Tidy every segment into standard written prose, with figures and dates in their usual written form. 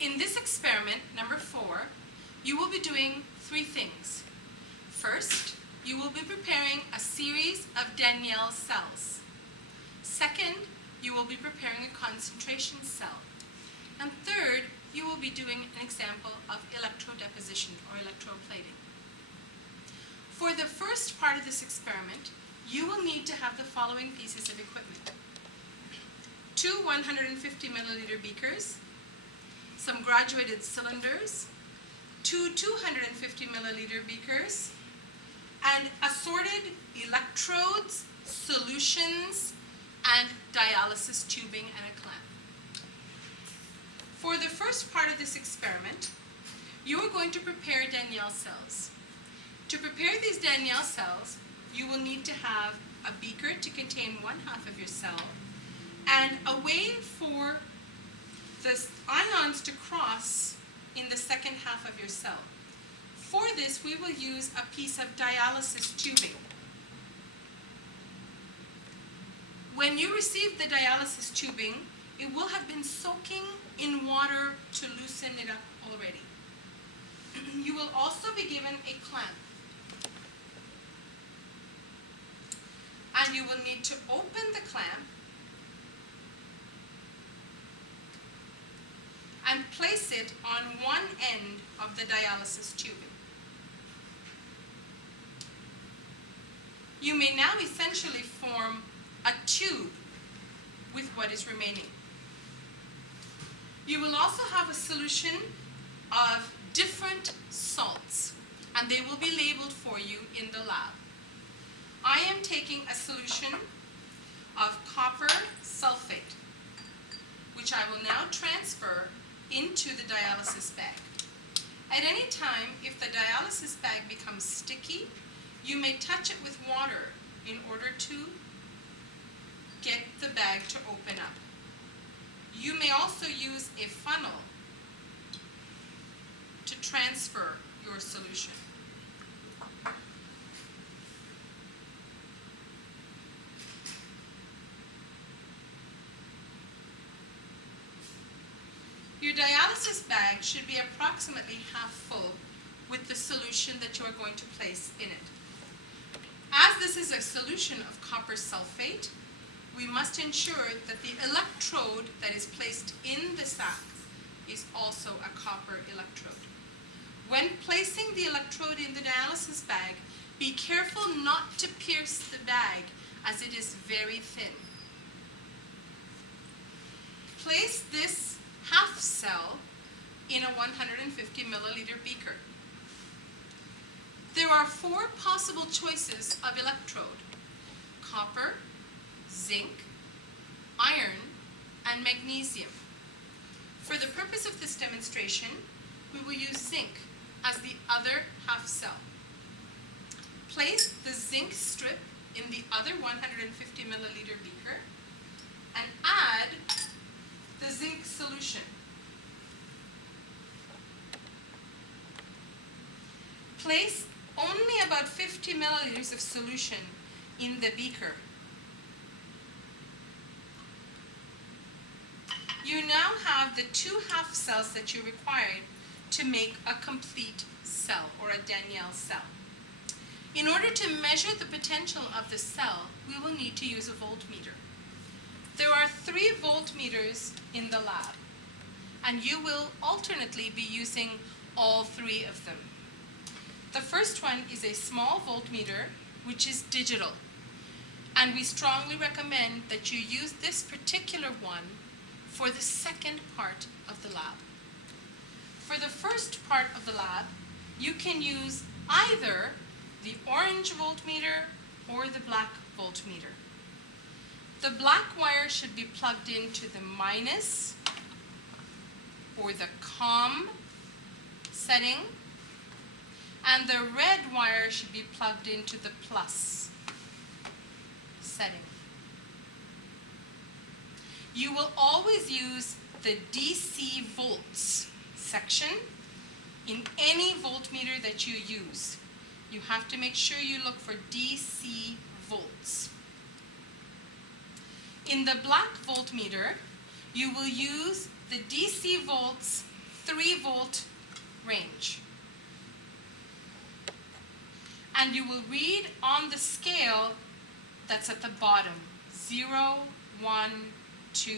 In this experiment, number 4, you will be doing 3 things. First, you will be preparing a series of Daniell cells. Second, you will be preparing a concentration cell. And third, you will be doing an example of electrodeposition or electroplating. For the first part of this experiment, you will need to have the following pieces of equipment. 2 150 milliliter beakers, some graduated cylinders, 2 250 milliliter beakers, and assorted electrodes, solutions, and dialysis tubing and a clamp. For the first part of this experiment, you are going to prepare Daniell cells. To prepare these Daniell cells, you will need to have a beaker to contain 1/2 of your cell and a way for the ions to cross in the second half of your cell. For this, we will use a piece of dialysis tubing. When you receive the dialysis tubing, it will have been soaking in water to loosen it up already. You will also be given a clamp. And you will need to open the clamp and place it on one end of the dialysis tubing. You may now essentially form a tube with what is remaining. You will also have a solution of different salts, and they will be labeled for you in the lab. I am taking a solution of copper sulfate, which I will now transfer into the dialysis bag. At any time, if the dialysis bag becomes sticky, you may touch it with water in order to get the bag to open up. You may also use a funnel to transfer your solution. Your dialysis bag should be approximately half full with the solution that you are going to place in it. As this is a solution of copper sulfate, we must ensure that the electrode that is placed in the sac is also a copper electrode. When placing the electrode in the dialysis bag, be careful not to pierce the bag as it is very thin. Place this half cell in a 150 milliliter beaker. There are 4 possible choices of electrode: copper, zinc, iron, and magnesium. For the purpose of this demonstration, we will use zinc as the other half cell. Place the zinc strip in the other 150 milliliter beaker and add the zinc solution. Place only about 50 milliliters of solution in the beaker. You now have the 2 half cells that you required to make a complete cell or a Daniell cell. In order to measure the potential of the cell, we will need to use a voltmeter. There are 3 voltmeters in the lab, and you will alternately be using all 3 of them. The first one is a small voltmeter, which is digital, and we strongly recommend that you use this particular one for the second part of the lab. For the first part of the lab, you can use either the orange voltmeter or the black voltmeter. The black wire should be plugged into the minus or the COM setting, and the red wire should be plugged into the plus setting. You will always use the DC volts section in any voltmeter that you use. You have to make sure you look for DC volts. In the black voltmeter, you will use the DC volts 3-volt range. And you will read on the scale that's at the bottom, 0, 1, 2,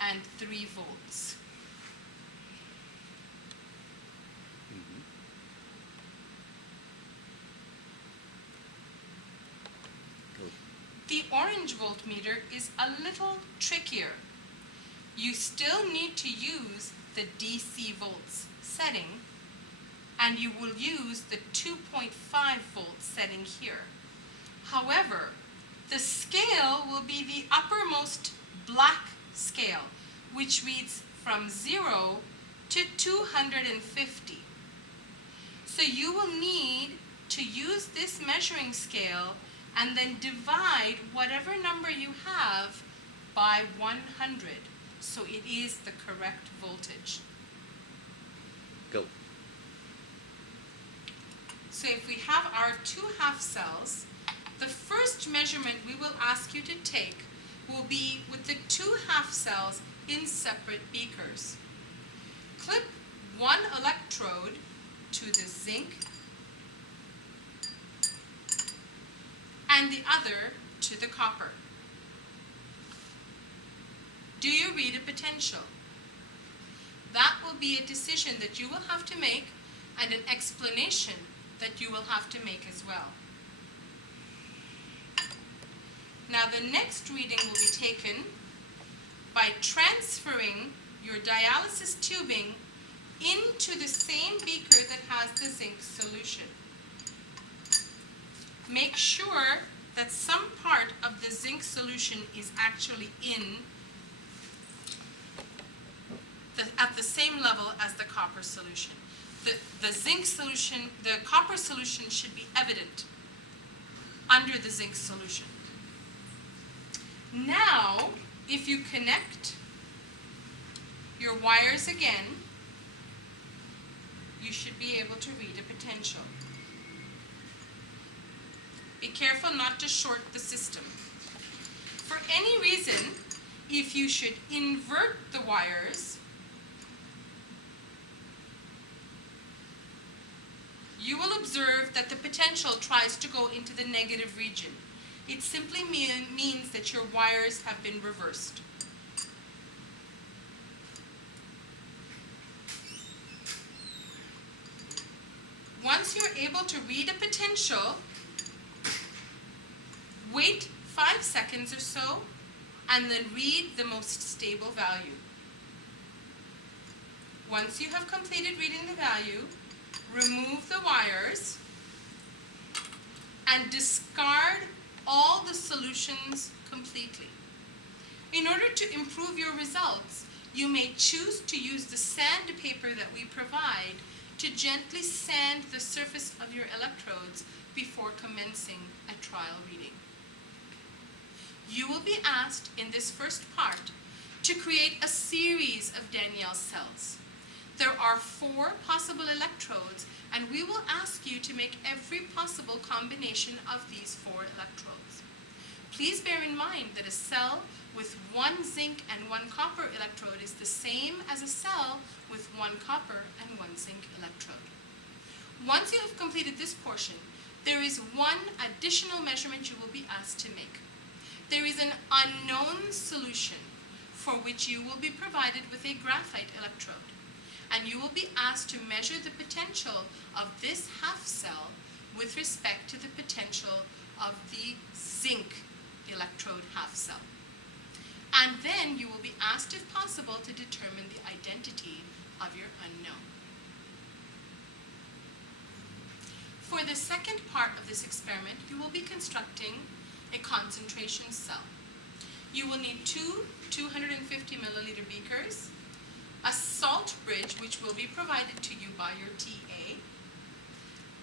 and 3 volts. The orange voltmeter is a little trickier. You still need to use the DC volts setting, and you will use the 2.5 volt setting here. However, the scale will be the uppermost black scale, which reads from 0 to 250. So you will need to use this measuring scale and then divide whatever number you have by 100. So it is the correct voltage. Go. So if we have our 2 half cells, the first measurement we will ask you to take will be with the 2 half cells in separate beakers. Clip one electrode to the zinc and the other to the copper. Do you read a potential? That will be a decision that you will have to make and an explanation that you will have to make as well. Now the next reading will be taken by transferring your dialysis tubing into the same beaker that has the zinc solution. Make sure that some part of the zinc solution is actually at the same level as the copper solution. The zinc solution, the copper solution should be evident under the zinc solution. Now, if you connect your wires again, you should be able to read a potential. Be careful not to short the system. For any reason, if you should invert the wires, you will observe that the potential tries to go into the negative region. It simply means that your wires have been reversed. Once you're able to read a potential, wait 5 seconds or so, and then read the most stable value. Once you have completed reading the value, remove the wires and discard all the solutions completely. In order to improve your results, you may choose to use the sandpaper that we provide to gently sand the surface of your electrodes before commencing a trial reading. You will be asked in this first part to create a series of Daniell cells. There are 4 possible electrodes, and we will ask you to make every possible combination of these 4 electrodes. Please bear in mind that a cell with 1 zinc and 1 copper electrode is the same as a cell with 1 copper and 1 zinc electrode. Once you have completed this portion, there is 1 additional measurement you will be asked to make. There is an unknown solution for which you will be provided with a graphite electrode, and you will be asked to measure the potential of this half cell with respect to the potential of the zinc electrode half cell. And then you will be asked, if possible, to determine the identity of your unknown. For the second part of this experiment, you will be constructing a concentration cell. You will need 2 250 milliliter beakers, a salt bridge which will be provided to you by your TA,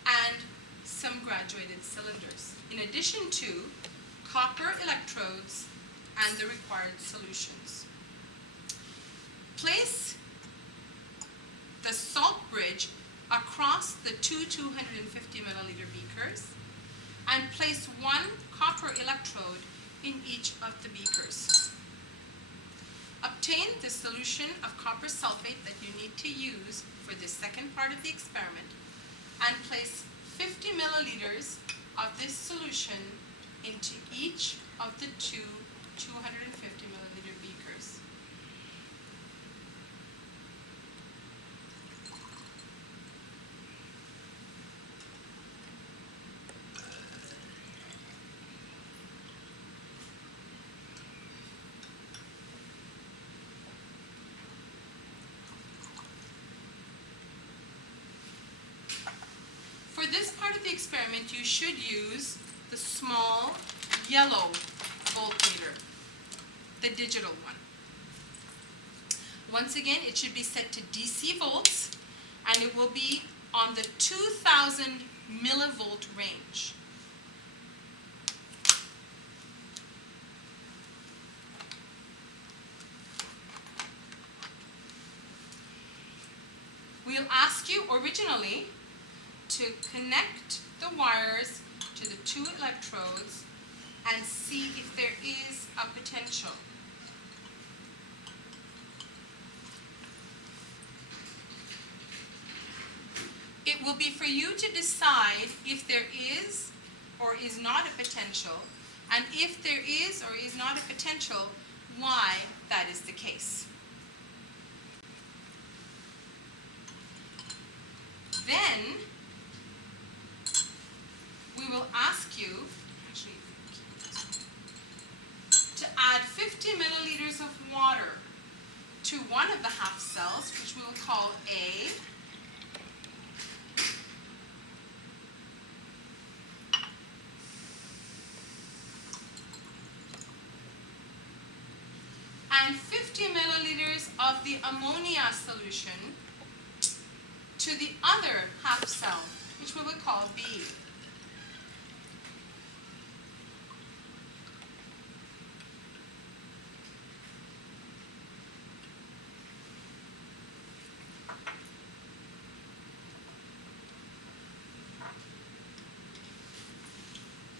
and some graduated cylinders, in addition to copper electrodes and the required solutions. Place the salt bridge across the 2 250 milliliter beakers and place 1 copper electrode in each of the beakers. Obtain the solution of copper sulfate that you need to use for this second part of the experiment and place 50 milliliters of this solution into each of the two 250 milliliter beakers. For this part of the experiment, you should use the small yellow voltmeter, the digital one. Once again, it should be set to DC volts, and it will be on the 2000 millivolt range. We'll ask you originally to connect the wires to the two electrodes and see if there is a potential. It will be for you to decide if there is or is not a potential, and if there is or is not a potential, why that is the case. Then we will ask you to add 50 milliliters of water to one of the half cells, which we will call A, and 50 milliliters of the ammonia solution to the other half cell, which we will call B.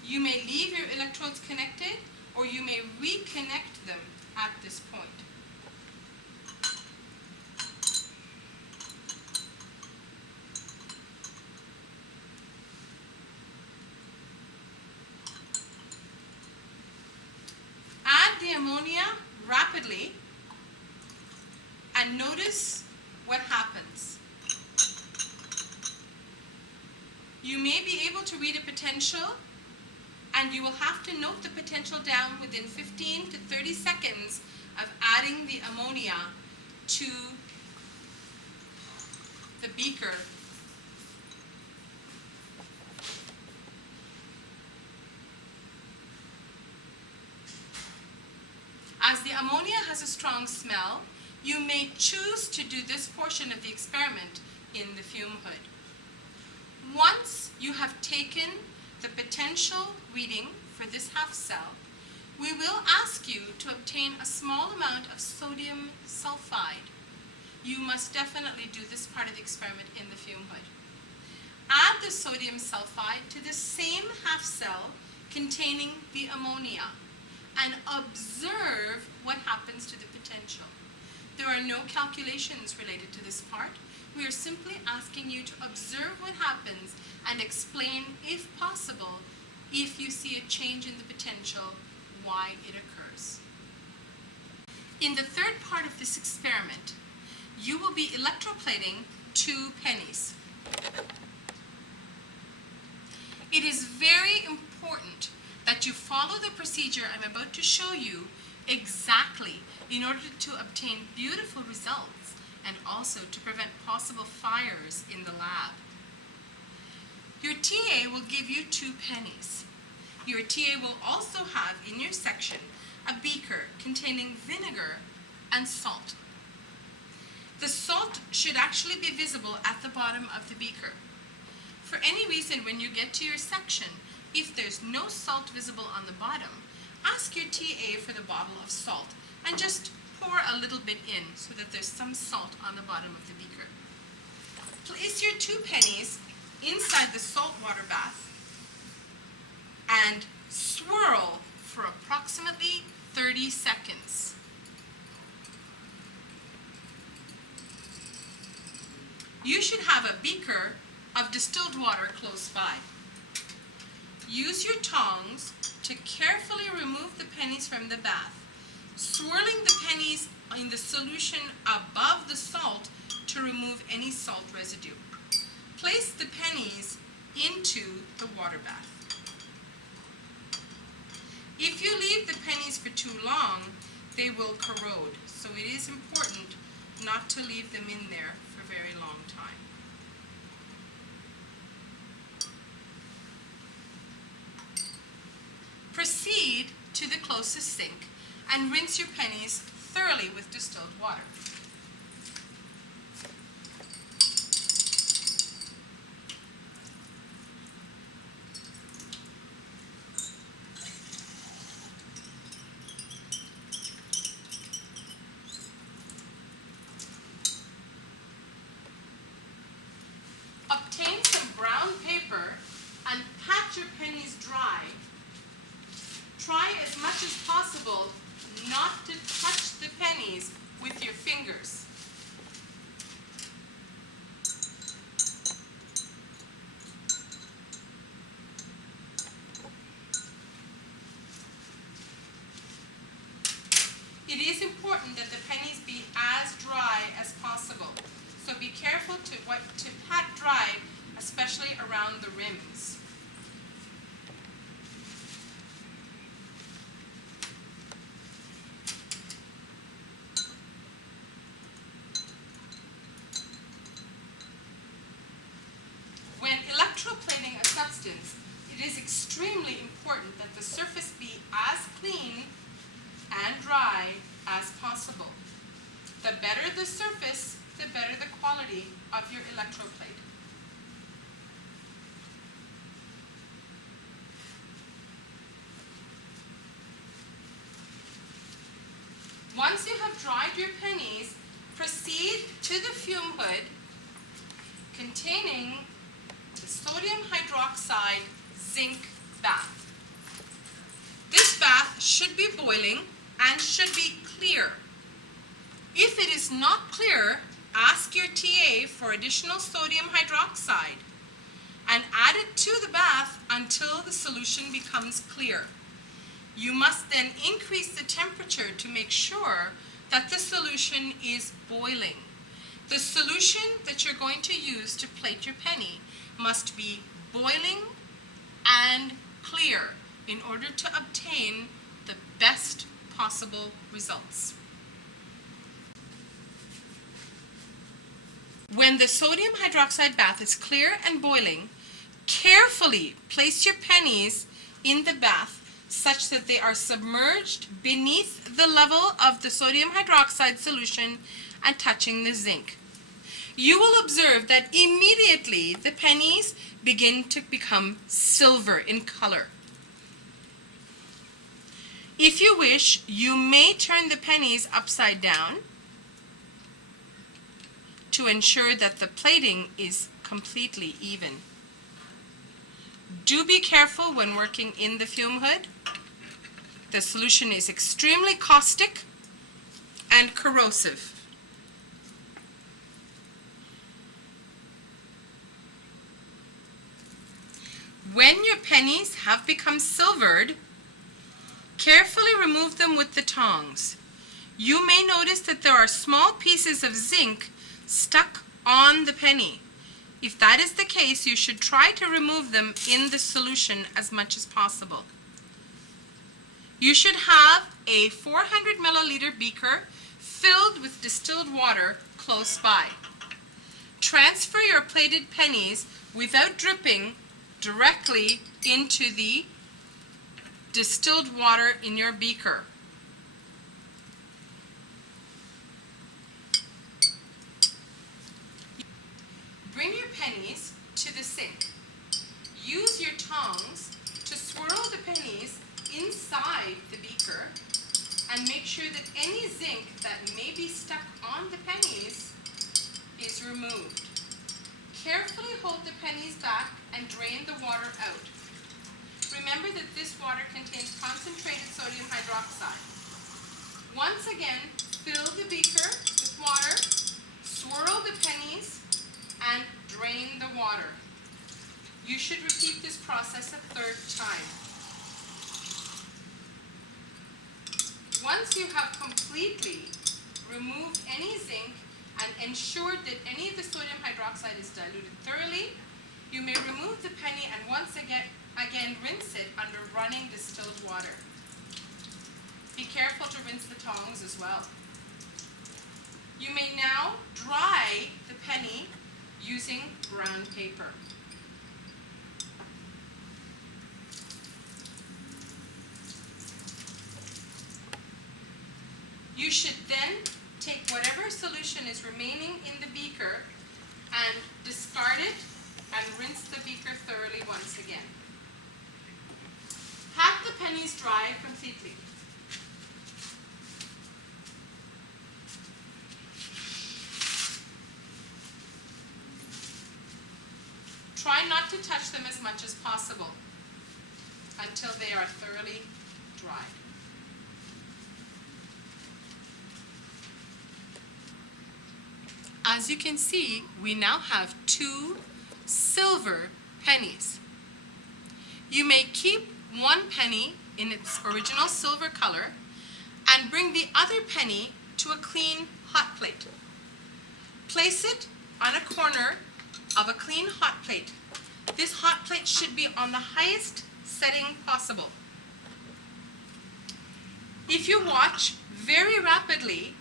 You may leave your electrodes connected, or you may reconnect them at this point. Add the ammonia rapidly and notice what happens. You may be able to read a potential, and you will have to note the potential down within 15 to 30 seconds of adding the ammonia to the beaker. As the ammonia has a strong smell, you may choose to do this portion of the experiment in the fume hood. Once you have taken the potential reading for this half cell, we will ask you to obtain a small amount of sodium sulfide. You must definitely do this part of the experiment in the fume hood. Add the sodium sulfide to the same half cell containing the ammonia and observe what happens to the potential. There are no calculations related to this part. We are simply asking you to observe what happens and explain, if possible, if you see a change in the potential, why it occurs. In the third part of this experiment, you will be electroplating 2 pennies. It is very important that you follow the procedure I'm about to show you exactly in order to obtain beautiful results and also to prevent possible fires in the lab. Your TA will give you 2 pennies. Your TA will also have in your section a beaker containing vinegar and salt. The salt should actually be visible at the bottom of the beaker. For any reason, when you get to your section, if there's no salt visible on the bottom, ask your TA for the bottle of salt and just pour a little bit in so that there's some salt on the bottom of the beaker. Place your 2 pennies inside the salt water bath and swirl for approximately 30 seconds. a beaker of distilled water close by. Use your tongs to carefully remove the pennies from the bath, swirling the pennies in the solution above the salt to remove any salt residue. Place the pennies into the water bath. If you leave the pennies for too long, they will corrode, so it is important not to leave them in there for a very long time. Proceed to the closest sink and rinse your pennies thoroughly with distilled water. Obtain some brown paper and pat your pennies dry. Try as much as possible not to touch the pennies with your fingers. It is important that the pennies be as dry as possible, so be careful to pat dry, especially around the rims. When electroplating a substance, it is extremely important that the surface be as clean and dry as possible. The better the surface, the better the quality of your electroplate. Once you have dried your pennies, proceed to the fume hood containing the sodium hydroxide zinc bath. This bath should be boiling and should be clear. If it is not clear, ask your TA for additional sodium hydroxide and add it to the bath until the solution becomes clear. You must then increase the temperature to make sure that the solution is boiling. The solution that you're going to use to plate your penny must be boiling and clear in order to obtain the best possible results. When the sodium hydroxide bath is clear and boiling, carefully place your pennies in the bath such that they are submerged beneath the level of the sodium hydroxide solution and touching the zinc. You will observe that immediately the pennies begin to become silver in color. If you wish, you may turn the pennies upside down to ensure that the plating is completely even. Do be careful when working in the fume hood. The solution is extremely caustic and corrosive. When your pennies have become silvered, carefully remove them with the tongs. You may notice that there are small pieces of zinc stuck on the penny. If that is the case, you should try to remove them in the solution as much as possible. You should have a 400 milliliter beaker filled with distilled water close by. Transfer your plated pennies without dripping directly into the distilled water in your beaker. Bring your pennies to the sink. Use your tongs to swirl the pennies inside the beaker and make sure that any zinc that may be stuck on the pennies is removed. Carefully hold the pennies back and drain the water out. Remember that this water contains concentrated sodium hydroxide. Once again, fill the beaker with water, swirl the pennies, and drain the water. You should repeat this process a third time. Once you have completely removed any zinc and ensured that any of the sodium hydroxide is diluted thoroughly, you may remove the penny and once again rinse it under running distilled water. Be careful to rinse the tongs as well. You may now dry the penny using brown paper. You should then take whatever solution is remaining in the beaker and discard it and rinse the beaker thoroughly once again. Have the pennies dry completely. Try not to touch them as much as possible until they are thoroughly dry. As you can see, we now have 2 silver pennies. You may keep one penny in its original silver color and bring the other penny to a clean hot plate. Place it on a corner of a clean hot plate. This hot plate should be on the highest setting possible. If you watch very rapidly,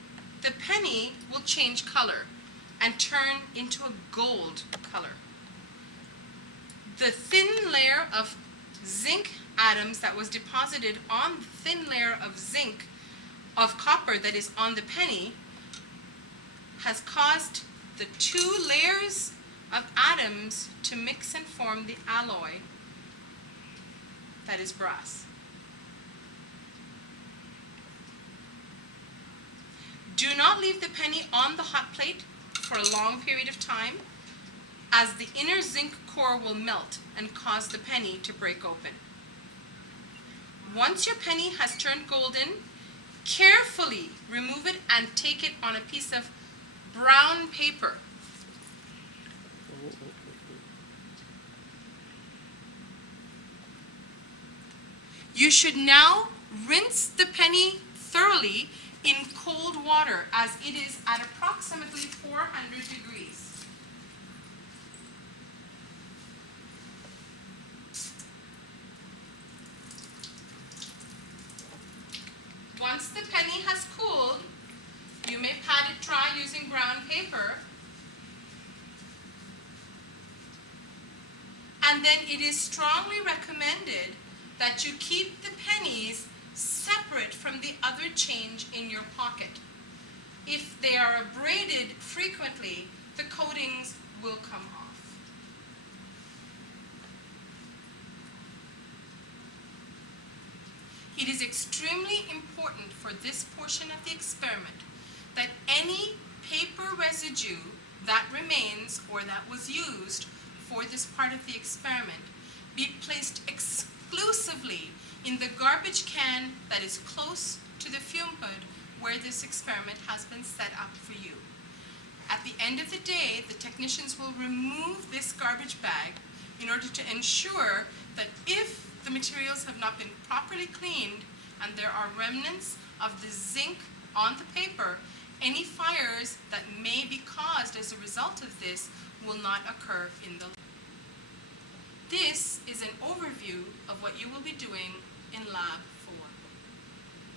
the penny will change color and turn into a gold color. The thin layer of zinc atoms that was deposited on the thin layer of zinc, of copper that is on the penny, has caused the 2 layers of atoms to mix and form the alloy that is brass. Do not leave the penny on the hot plate for a long period of time, as the inner zinc core will melt and cause the penny to break open. Once your penny has turned golden, carefully remove it and take it on a piece of brown paper. You should now rinse the penny thoroughly in cold water, as it is at approximately 400 degrees. Once the penny has cooled, you may pat it dry using brown paper, and then it is strongly recommended that you keep the pennies separate from the other change in your pocket. If they are abraded frequently, the coatings will come off. It is extremely important for this portion of the experiment that any paper residue that remains or that was used for this part of the experiment be placed exclusively in the garbage can that is close to the fume hood where this experiment has been set up for you. At the end of the day, the technicians will remove this garbage bag in order to ensure that if the materials have not been properly cleaned and there are remnants of the zinc on the paper, any fires that may be caused as a result of this will not occur in the lab. This is an overview of what you will be doing in lab